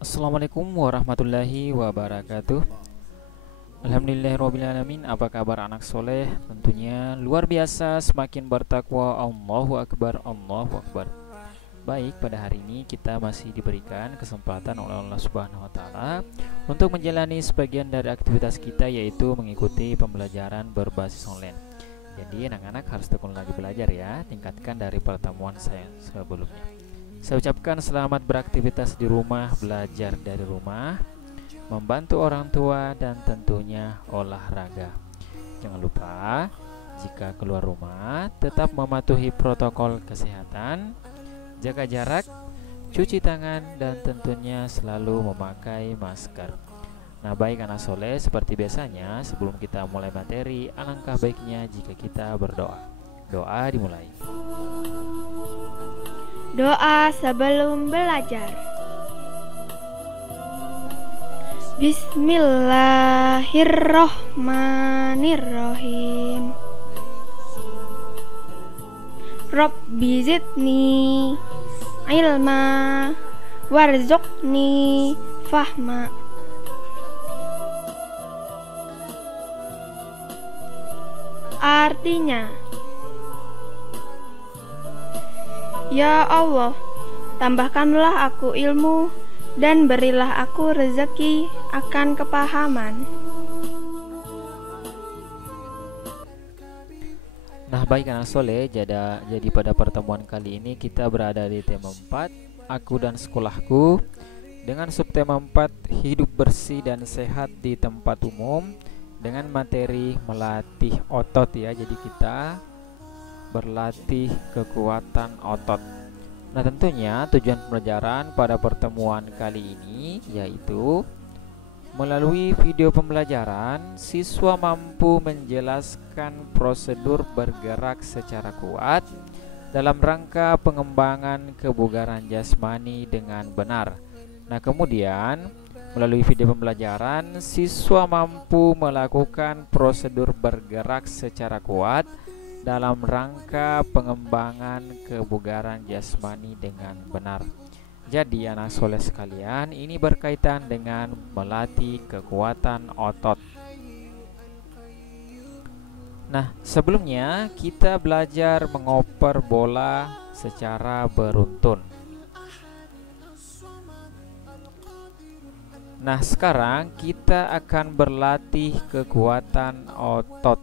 Assalamualaikum warahmatullahi wabarakatuh. Alhamdulillahirrabbilalamin. Apa kabar anak soleh? Tentunya luar biasa, semakin bertakwa. Allahu Akbar, Allahu Akbar. Baik, pada hari ini kita masih diberikan kesempatan oleh Allah Subhanahu wa Ta'ala untuk menjalani sebagian dari aktivitas kita, yaitu mengikuti pembelajaran berbasis online. Jadi anak-anak harus tekun lagi belajar ya, tingkatkan dari pertemuan saya sebelumnya. Saya ucapkan selamat beraktivitas di rumah, belajar dari rumah, membantu orang tua, dan tentunya olahraga. Jangan lupa, jika keluar rumah, tetap mematuhi protokol kesehatan, jaga jarak, cuci tangan, dan tentunya selalu memakai masker. Nah baik anak soleh, seperti biasanya sebelum kita mulai materi, alangkah baiknya jika kita berdoa. Doa dimulai. Doa sebelum belajar. Bismillahirrohmanirrohim. Rabbi zidni ilma warzuqni fahma. Artinya, ya Allah, tambahkanlah aku ilmu dan berilah aku rezeki akan kepahaman. Nah baik anak soleh, jadi pada pertemuan kali ini kita berada di tema 4, Aku dan Sekolahku, dengan subtema 4, Hidup bersih dan sehat di tempat umum, dengan materi melatih otot ya. Jadi kita berlatih kekuatan otot. Nah tentunya tujuan pembelajaran pada pertemuan kali ini yaitu melalui video pembelajaran, siswa mampu menjelaskan prosedur bergerak secara kuat dalam rangka pengembangan kebugaran jasmani dengan benar. Nah kemudian melalui video pembelajaran, siswa mampu melakukan prosedur bergerak secara kuat dalam rangka pengembangan kebugaran jasmani dengan benar. Jadi anak soleh sekalian, ini berkaitan dengan melatih kekuatan otot. Nah sebelumnya kita belajar mengoper bola secara beruntun. Nah sekarang kita akan berlatih kekuatan otot.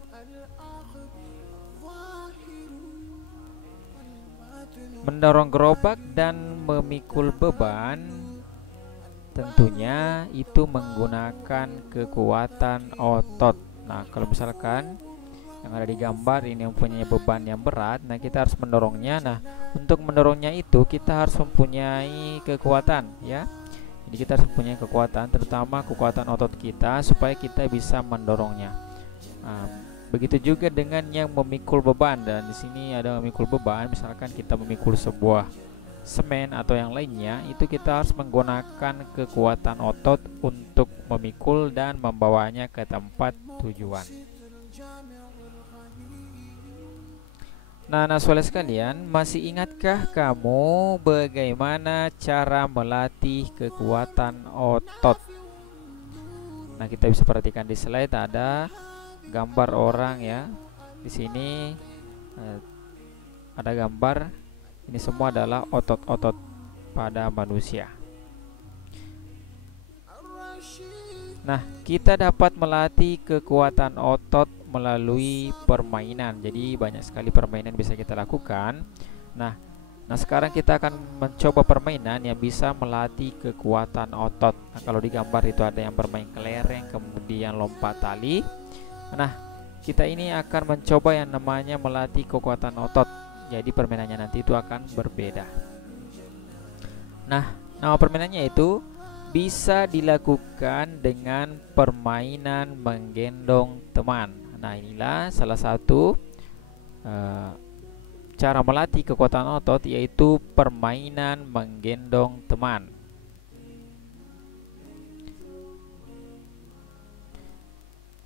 Mendorong gerobak dan memikul beban, tentunya itu menggunakan kekuatan otot. Nah kalau misalkan yang ada di gambar ini mempunyai beban yang berat, nah kita harus mendorongnya. Nah untuk mendorongnya itu kita harus mempunyai kekuatan ya. Jadi kita harus mempunyai kekuatan, terutama kekuatan otot kita supaya kita bisa mendorongnya. Begitu juga dengan yang memikul beban, dan di sini ada memikul beban. Misalkan kita memikul sebuah semen atau yang lainnya, itu kita harus menggunakan kekuatan otot untuk memikul dan membawanya ke tempat tujuan. Nah, anak soleh sekalian, masih ingatkah kamu bagaimana cara melatih kekuatan otot? Nah, kita bisa perhatikan di slide ada gambar orang ya. Di sini ada gambar. Ini semua adalah otot-otot pada manusia. Nah, kita dapat melatih kekuatan otot melalui permainan. Jadi banyak sekali permainan bisa kita lakukan. Nah, sekarang kita akan mencoba permainan yang bisa melatih kekuatan otot. Nah, kalau di gambar itu ada yang bermain kelereng, kemudian lompat tali. Nah, kita ini akan mencoba yang namanya melatih kekuatan otot. Jadi permainannya nanti itu akan berbeda. Nah, nama permainannya itu bisa dilakukan dengan permainan menggendong teman. Nah, inilah salah satu cara melatih kekuatan otot, yaitu permainan menggendong teman.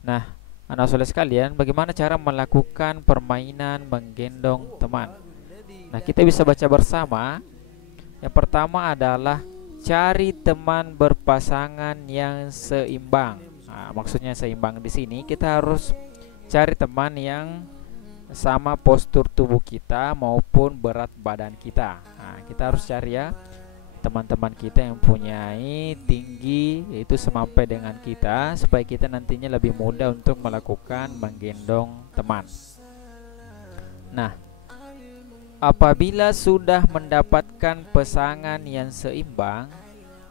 Nah, anak soleh sekalian, bagaimana cara melakukan permainan menggendong teman? Nah, kita bisa baca bersama. Yang pertama adalah cari teman berpasangan yang seimbang. Nah, maksudnya seimbang di sini kita harus cari teman yang sama postur tubuh kita maupun berat badan kita. Nah, kita harus cari ya teman-teman kita yang mempunyai tinggi yaitu semampai dengan kita, supaya kita nantinya lebih mudah untuk melakukan menggendong teman. Nah, apabila sudah mendapatkan pasangan yang seimbang,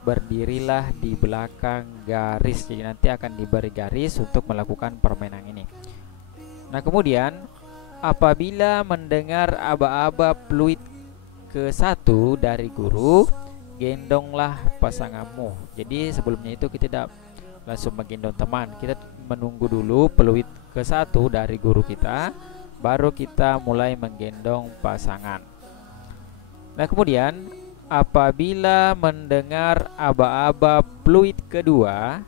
berdirilah di belakang garis. Jadi nanti akan diberi garis untuk melakukan permainan ini. Nah, kemudian apabila mendengar aba-aba fluid ke-1 dari guru, gendonglah pasanganmu. Jadi sebelumnya itu kita tidak langsung menggendong teman, kita menunggu dulu peluit ke-1 dari guru kita, baru kita mulai menggendong pasangan. Nah, kemudian apabila mendengar aba-aba fluid kedua,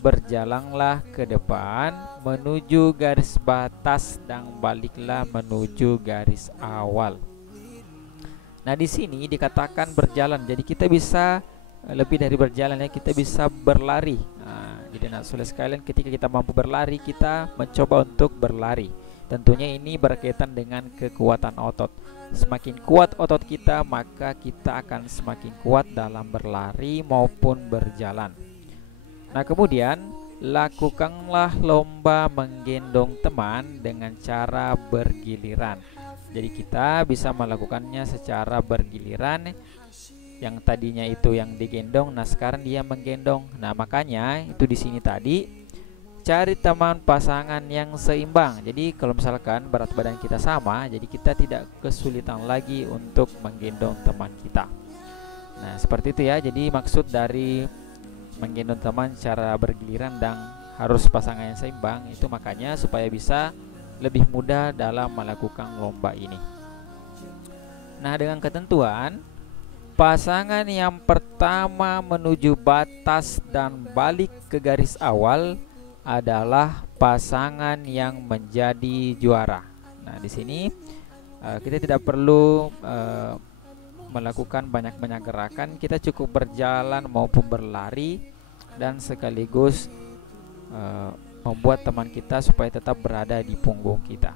berjalanlah ke depan menuju garis batas dan baliklah menuju garis awal. Nah, di sini dikatakan berjalan, jadi kita bisa lebih dari berjalan ya, kita bisa berlari. Nah, jadi anak soleh sekalian, ketika kita mampu berlari, kita mencoba untuk berlari. Tentunya ini berkaitan dengan kekuatan otot. Semakin kuat otot kita, maka kita akan semakin kuat dalam berlari maupun berjalan. Nah, kemudian lakukanlah lomba menggendong teman dengan cara bergiliran. Jadi kita bisa melakukannya secara bergiliran. Yang tadinya itu yang digendong, nah sekarang dia menggendong. Nah, makanya itu di sini tadi cari teman pasangan yang seimbang. Jadi kalau misalkan berat badan kita sama, jadi kita tidak kesulitan lagi untuk menggendong teman kita. Nah, seperti itu ya. Jadi maksud dari menggendong teman secara bergiliran dan harus pasangan yang seimbang itu, makanya supaya bisa lebih mudah dalam melakukan lomba ini. Nah, dengan ketentuan pasangan yang pertama menuju batas dan balik ke garis awal adalah pasangan yang menjadi juara. Nah, di sini kita tidak perlu melakukan banyak-banyak gerakan, kita cukup berjalan maupun berlari dan sekaligus membuat teman kita supaya tetap berada di punggung kita.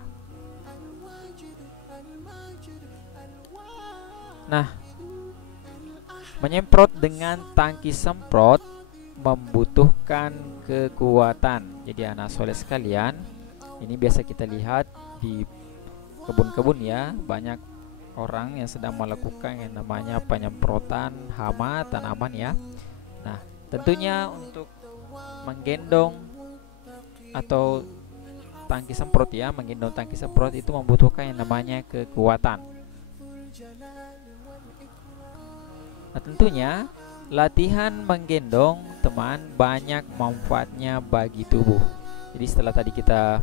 Nah, menyemprot dengan tangki semprot membutuhkan kekuatan. Jadi anak soleh sekalian, ini biasa kita lihat di kebun-kebun ya, banyak orang yang sedang melakukan yang namanya penyemprotan hama tanaman ya. Nah, tentunya untuk menggendong atau tangki semprot ya, menggendong tangki semprot itu membutuhkan yang namanya kekuatan. Nah, tentunya latihan menggendong teman banyak manfaatnya bagi tubuh. Jadi setelah tadi kita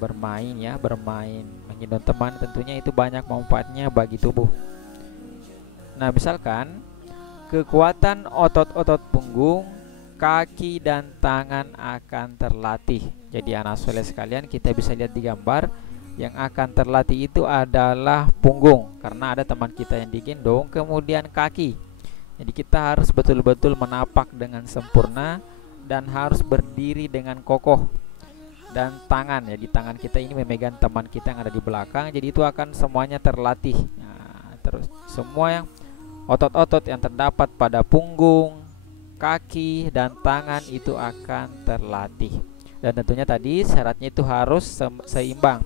bermain menggendong teman, tentunya itu banyak manfaatnya bagi tubuh. Nah, misalkan kekuatan otot-otot punggung, kaki dan tangan akan terlatih. Jadi anak soleh sekalian, kita bisa lihat di gambar, yang akan terlatih itu adalah punggung, karena ada teman kita yang digendong, kemudian kaki. Jadi kita harus betul-betul menapak dengan sempurna dan harus berdiri dengan kokoh. Dan tangan, ya, di tangan kita ini memegang teman kita yang ada di belakang, jadi itu akan semuanya terlatih. Nah, terus semua yang otot-otot yang terdapat pada punggung, kaki dan tangan itu akan terlatih. Dan tentunya tadi syaratnya itu harus seimbang.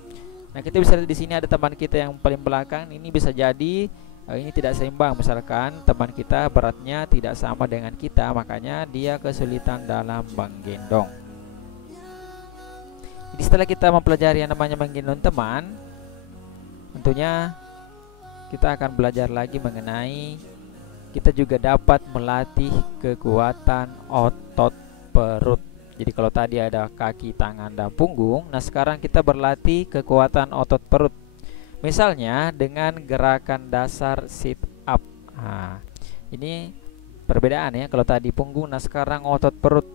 Nah, kita bisa lihat di sini ada teman kita yang paling belakang, ini bisa jadi ini tidak seimbang. Misalkan teman kita beratnya tidak sama dengan kita, makanya dia kesulitan dalam menggendong. Jadi setelah kita mempelajari yang namanya menggendong teman, tentunya kita akan belajar lagi mengenai kita juga dapat melatih kekuatan otot perut. Jadi kalau tadi ada kaki, tangan, dan punggung, nah sekarang kita berlatih kekuatan otot perut. Misalnya dengan gerakan dasar sit up. Nah, ini perbedaan ya. Kalau tadi punggung, nah sekarang otot perut.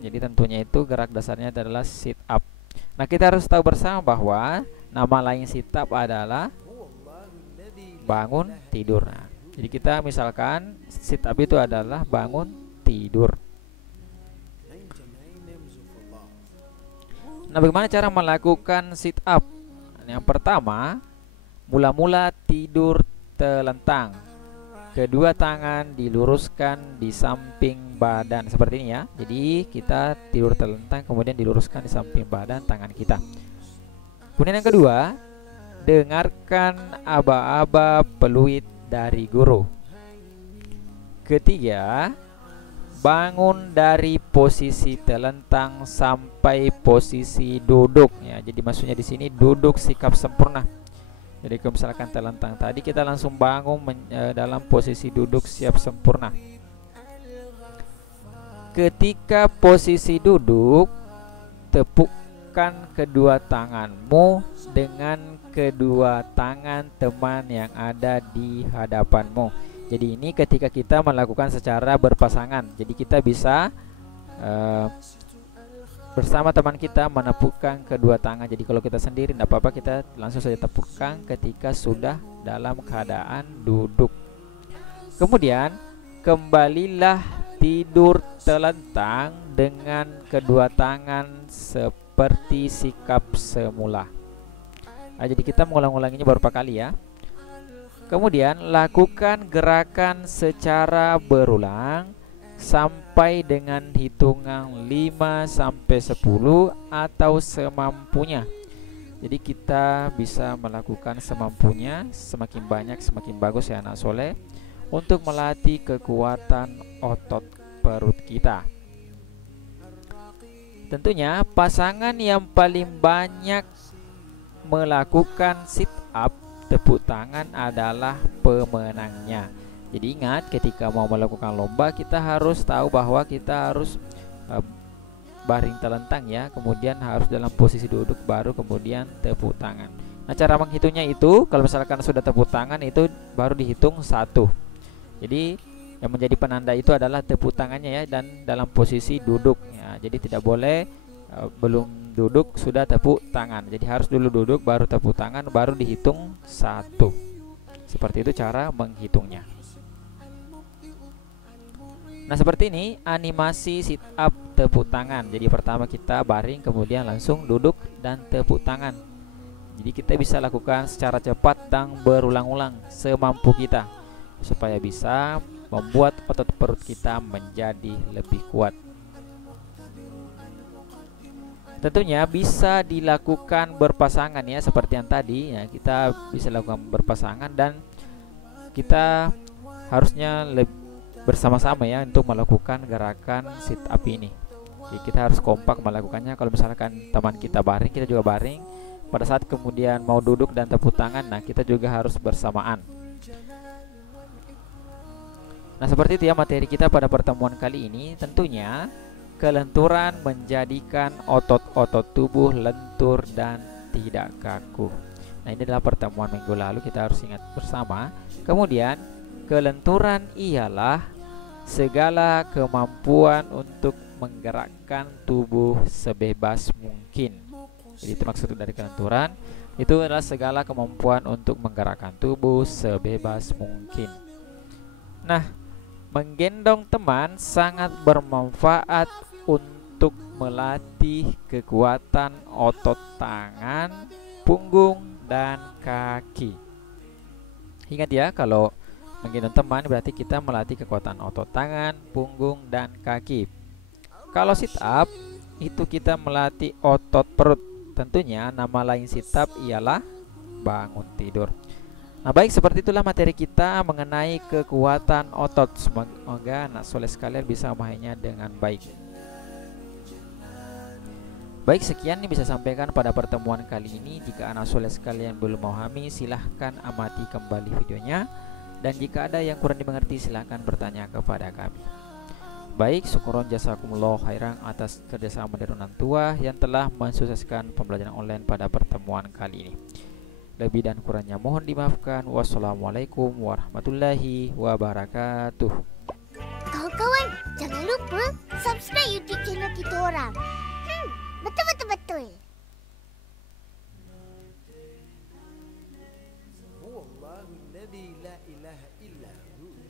Jadi tentunya itu gerak dasarnya adalah sit up. Nah, kita harus tahu bersama bahwa nama lain sit up adalah bangun tidur. Nah, Jadi kita misalkan sit up itu adalah bangun tidur. Nah, bagaimana cara melakukan sit up? Yang pertama, mula-mula tidur telentang. Kedua tangan diluruskan di samping badan seperti ini ya. Jadi kita tidur telentang kemudian diluruskan di samping badan tangan kita. Kemudian yang kedua, dengarkan aba-aba peluit dari guru. Ketiga, bangun dari posisi telentang sampai posisi duduk ya. Jadi maksudnya di sini duduk sikap sempurna. Jadi kalau misalkan telentang tadi, kita langsung bangun dalam posisi duduk siap sempurna. Ketika posisi duduk, tepukkan kedua tanganmu dengan kedua tangan teman yang ada di hadapanmu. Jadi ini ketika kita melakukan secara berpasangan. Jadi kita bisa bersama teman kita menepukkan kedua tangan. Jadi kalau kita sendiri tidak apa-apa, kita langsung saja tepukkan ketika sudah dalam keadaan duduk. Kemudian kembalilah tidur telentang dengan kedua tangan seperti sikap semula. Nah, jadi kita mengulang-ulanginya beberapa kali ya. Kemudian lakukan gerakan secara berulang sampai dengan hitungan 5 sampai 10 atau semampunya. Jadi kita bisa melakukan semampunya, semakin banyak semakin bagus ya anak soleh, untuk melatih kekuatan otot perut kita. Tentunya pasangan yang paling banyak melakukan sit up tepuk tangan adalah pemenangnya. Jadi ingat, ketika mau melakukan lomba kita harus tahu bahwa kita harus baring telentang ya, kemudian harus dalam posisi duduk, baru kemudian tepuk tangan. Nah, cara menghitungnya itu, kalau misalkan sudah tepuk tangan itu baru dihitung 1. Jadi yang menjadi penanda itu adalah tepuk tangannya ya, dan dalam posisi duduk ya. Jadi tidak boleh belum duduk sudah tepuk tangan. Jadi harus dulu duduk baru tepuk tangan, baru dihitung 1. Seperti itu cara menghitungnya. Nah, seperti ini animasi sit up tepuk tangan. Jadi pertama kita baring, kemudian langsung duduk dan tepuk tangan. Jadi kita bisa lakukan secara cepat dan berulang-ulang semampu kita, supaya bisa membuat otot perut kita menjadi lebih kuat. Tentunya bisa dilakukan berpasangan ya, seperti yang tadi ya, kita bisa lakukan berpasangan dan kita harusnya bersama-sama ya untuk melakukan gerakan sit up ini. Jadi kita harus kompak melakukannya. Kalau misalkan teman kita baring, kita juga baring. Pada saat kemudian mau duduk dan tepuk tangan, nah kita juga harus bersamaan. Nah, seperti itu ya materi kita pada pertemuan kali ini. Tentunya kelenturan menjadikan otot-otot tubuh lentur dan tidak kaku. Nah, ini adalah pertemuan minggu lalu, kita harus ingat bersama. Kemudian kelenturan ialah segala kemampuan untuk menggerakkan tubuh sebebas mungkin. Jadi itu maksud dari kelenturan, itu adalah segala kemampuan untuk menggerakkan tubuh sebebas mungkin. Nah, menggendong teman sangat bermanfaat untuk melatih kekuatan otot tangan, punggung, dan kaki. Ingat ya, kalau menggendong teman berarti kita melatih kekuatan otot tangan, punggung, dan kaki. Kalau sit up itu kita melatih otot perut. Tentunya nama lain sit up ialah bangun tidur. Nah, baik, seperti itulah materi kita mengenai kekuatan otot. Semoga anak soleh sekalian bisa memahaminya dengan baik. Baik, sekian yang bisa sampaikan pada pertemuan kali ini. Jika anak soleh sekalian belum memahami, silahkan amati kembali videonya. Dan jika ada yang kurang dimengerti, silahkan bertanya kepada kami. Baik, syukuron jazakumullah khairan atas kerjasama dari orang tua yang telah mensukseskan pembelajaran online pada pertemuan kali ini. Lebih dan kurangnya mohon dimaafkan. Wassalamualaikum warahmatullahi wabarakatuh. Kawan-kawan, jangan lupa subscribe YouTube channel kita orang. Betul. الذي لا إله إلا هو